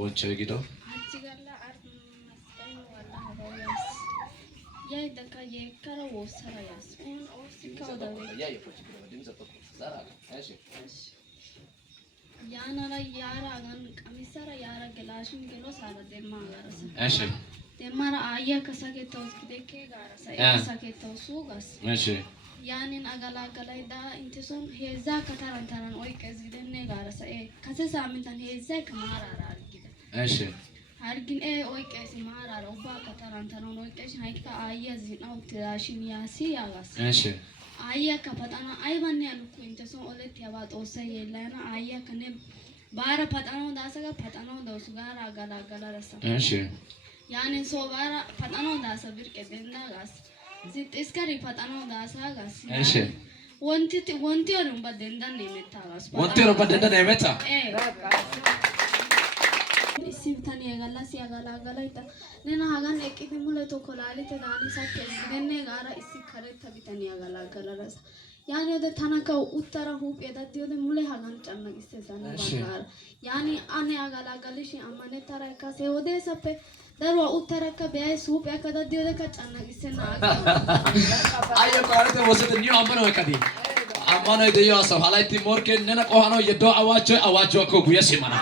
ቦንቸ ጊዶ አጭጋላ አርብ መስቀል ወላ ሆያስ ያይ ደካ የከረ ወሰራ ያስ ኦን ኦስካ ወዳው ያይ ፍጭ ነው ድምጽ ተቆ ዛራ እሺ ያናላ ያራ ጋን ቀሚሰራ ያራ ገላሽን ገሎ ሳራ ደማ ጋራስ እሺ ደማራ አያ ከሳከተው ስኪደከ ጋራስ ከሳከተው ሱጋስ እሺ ያንን አጋላጋላይዳ እንተሶን ሄዛ ከተራንታራን ወይ ከዝግደነ ጋራስ ከሰ ሳምንታን ሄዛ ከማራራ አርጊደ እሺ አርጊን ወይ ከሲ ማራራ ኦባ ከተራንታራን ወይ ከሲ ሃይካ አያ ዚናው ትራሽን ያሲ ያጋስ እሺ አያ ከፈጣና አይባን ያልኩ እንተሶን ኦለት ያባጦሰ የላና አያ ከነ ባራ ፈጣናው ዳሰጋ ፈጣናው ዳውስ ጋራ አጋላጋላረሳ እሺ ያንን ሶ ባራ ፈጣናው ዳሰ ብርቀ ደንዳ ጋስ Ziskari patano da sagas. Eshe. Wanti oro badenda ne meta gas. Wanti oro badenda ne meta. Sibtani agala si agala ita. Nena hagan ekiti mule to kolali te dani sakke. Denne gara isi khare thabitani agala ras. Yani ode thanaka uttara hoop edati ode mule hagan channa gisse sana bagar. Yani ane agala galishi amane tara ekase ode sappe. Darwa uttaraka beay soup ekada diode ka channa gisena ayo qarate wasate new amano ekadi amano ideyo asa halaiti morke nena kohano yedo awajo ko guya simana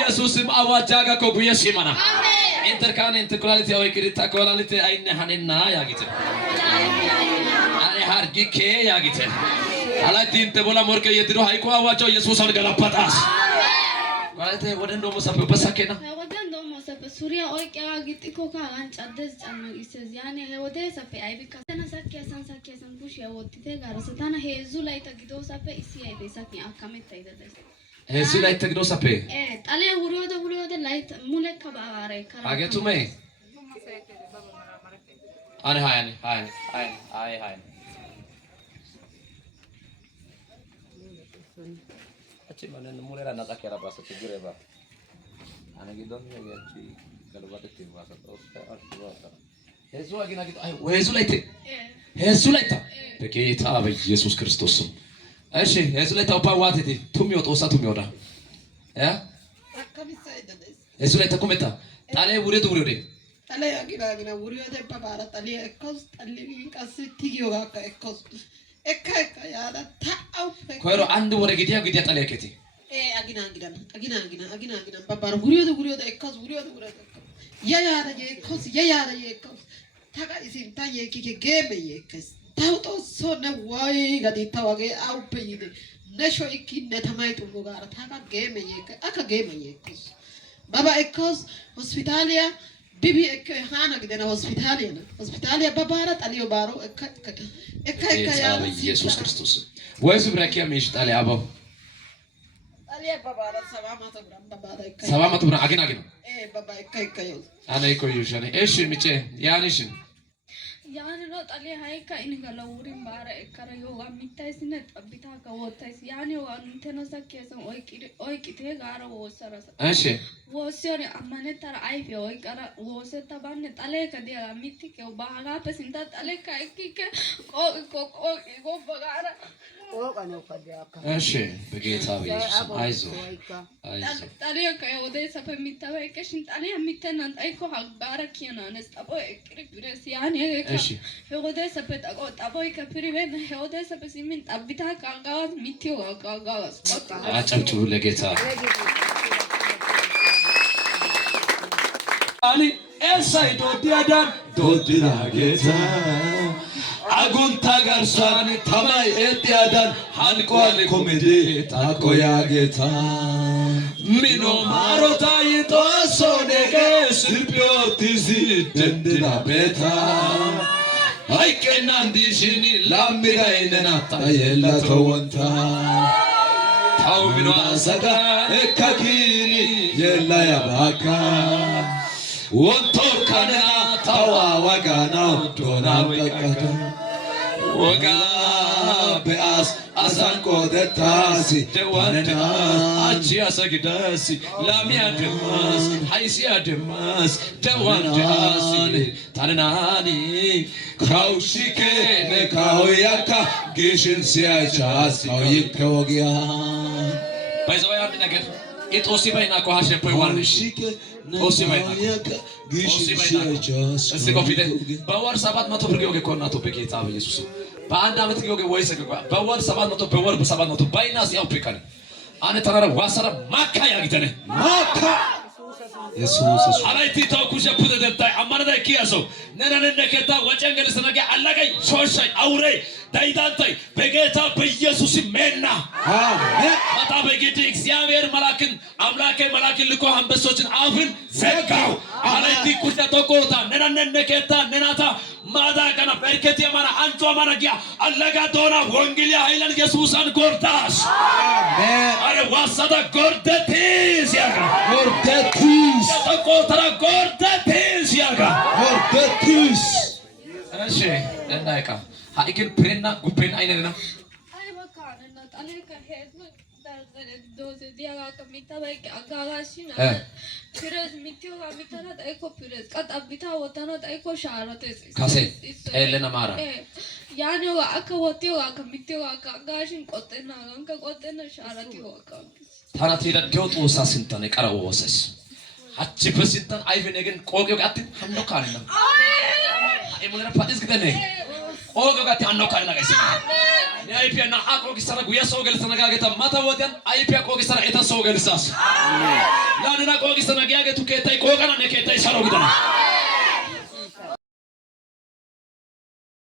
yesus sim awajaga ko guya simana amen interkan interquality aw kirita quality ayne hanena yagite ale hargi ke yagite halaiti inte bola morke yediro hayko awajo yesus al galapatas qarate wodendo musabe basakena Surya oy kya giti ko ka gan chaddes channo ises yani he ode sape ai bika sana sakya san pushya wotti te gara satana hezu laita gido sape isi ai be sakya akamet ai des hezu laita gido sape tale urode laita mule ka baare kara age tume ane hai achi manen mule ra nata kera basa chigure ba Ana gidon ya gachi kalau bate tiba satu artiwa Yesus lagi nagi ay Yesus laite Yesus laita በጌታ በኢየሱስ ክርስቶስ ስም እሺ Yesus laita ኦፓ ዋትቲ ቱሚዮት ኦሳ ቱሚዮዳ ያ Yesus laita ኮሜታ ታለ ውሬ ታለ ያጊና ውሬ ተባባራ ታለ ኤኮስ ታለ ቃስ ቲጊዮ ጋካ ኤኮስ ኤካ ያዳ ታው ኮይሮ አንድ ወሬ ጊዲያ ታለ ያከቲ agina babara guriyoda ekkas guriyoda yayara ekkas taga isin ta yekike geme yekkas tawto sonne way gadi tawage aupe yide nesho ikinne tamay tungogara taga geme yekkas aka geme yekkas baba ekkas hospitalia bibi ek hana gidena hospitalia babara taliyo baro ekka ya ኢየሱስ ክርስቶስ ወይስ ብራኪያ ሚሽጣሊ አባው Sabah matu bra agina baba ekkayo ana iko yushani eshi miche yanishin yani lo tali hai ka in gala urin bara ekkara yoga mittaisine tabita ka wotais yani o anteno sakkesan oy kite gara wosara eshi wosore amane tar aife oy kara woseta banne tale ka dia mitti ke baga pe sinta tale ka ekkike ko bagara እሺ በጌታ በኢየሱስ አይዞ ታዲያ ከወደ ሰፈ ሚታው ከሽን ታዲያ ሚተናን አይኮ ሀጋራ ኪያና ነስጣቦ ቅሪብረስ ያኔ እሺ ወደ ሰፈ ጠቆ ከፕሪቬን ወደ ሰፈ ሲምን ጠብታ ካጋዋት ሚቲው ካጋዋስ አጨብጭቡ ለጌታ አሊ ኤሳይ ዶዲና ጌታ አጉንታ ጋርሳን ተማይ ኤዲያዳን ሃንቆል ኮሜዲ ታቆያ ጌታ ሚኖ ማሮታ ይጦሶ ነገ ስልቢዮቲዚ ደንድና ቤታ አይቀና እንዲሽኒ ላሚራይነና ታየላ ተወንታ ታው ሚኖ አሰጋ እካኪኒ የላ ያባካ ወንቶ ካና ታዋ ዋጋና ዶና ቀቀታ ወጋ በአስ አሳንቆ ደታሲ ደዋና አቺ አሰግዳሲ ላሚያ ደማስ ሃይሲያ ደማስ ደዋንዳሲ ታናኒ ካውሽከ ነካውያካ ግሽን ሲያቻስ ይከወጊያ ባይዘው አንድ ነገር Itosi bayna ko hashe po warni. Osi bayna. Osi bayna. እስቲ ኮፊደ በወር 700 ብር ጊዮጌ ኮና ቶ በጌታ በኢየሱስ በአንድ አመት ጊዮጌ ወይስ በወር 700 በወር በ700 ባይናስ ያው ፒካኒ አነ ተራራ ዋሰራ ማካ ያግተነ ማካ ኢየሱስ አላይቲ ተኩሸ ፑደደታይ አማናዳይ ኪያሶ ነነነከታ ወጨንገል ሰነገ አላገይ ሾሻይ አውሬ ዳይዳንታይ በጌታ በኢየሱስ ሜና አሜን አታ በጌታ እግዚአብሔር መላክን አምላኬ መላክን ልኮ አንበሶችን አፍን ዘጋው አላይቲ ኩሸ ተቆታ ነነነከታ ነናታ ማዳ ከና በርከት የማና አንጆ ማናጊያ አለጋ ዶና ወንጌልያ ኃይለን ኢየሱስን ጎርዳስ አሜን አረ ዋሳዳ ጎርደቲስ ያጋ ጎርደቲስ ተቆተራ ጎርደቲስ ያጋ ጎርደቲስ እሺ እንዳይካ ሃይክን ፕሬና ጉፔን አይነና አይ በቃና ታለከ ሄድ ዶዘ ዲያጋ ከሚታ ባይ አጋጋሽና ፕሬስ ሚቲዮጋ ሚታና ታይኮ ፕሬስ ቀጣቢታ ወታና ታይኮ ሻራቴስ ካሴ ኤለና ማራ ያኔ አከ ወቲዮጋ ከሚቲዮጋ አጋጋሽን ቆጠና ጋንከ ቆጠና ሻራቲዮጋ ታናት ይደደው ጦሳ ስንተነ ቀረው ወሰስ አቺ በስንተን አይቨነ ግን ቆቄው ጋት ሐምዶ ካልና አይ ሞለና ፓቲስ ግደነ ኦጎ ጋት አንዶ ካልና ጋይስ አይፒያ ና አቆ ጊሰራ ጉያ ሰው ገል ተነጋገታ ማታ ወዲያን አይፒያ ቆ ጊሰራ ኤታ ሰው ገልሳስ አሜን ያንና ቆ ጊሰራ ጋገቱ ከታይ ቆቀና ነከታይ ሰሮ ግደና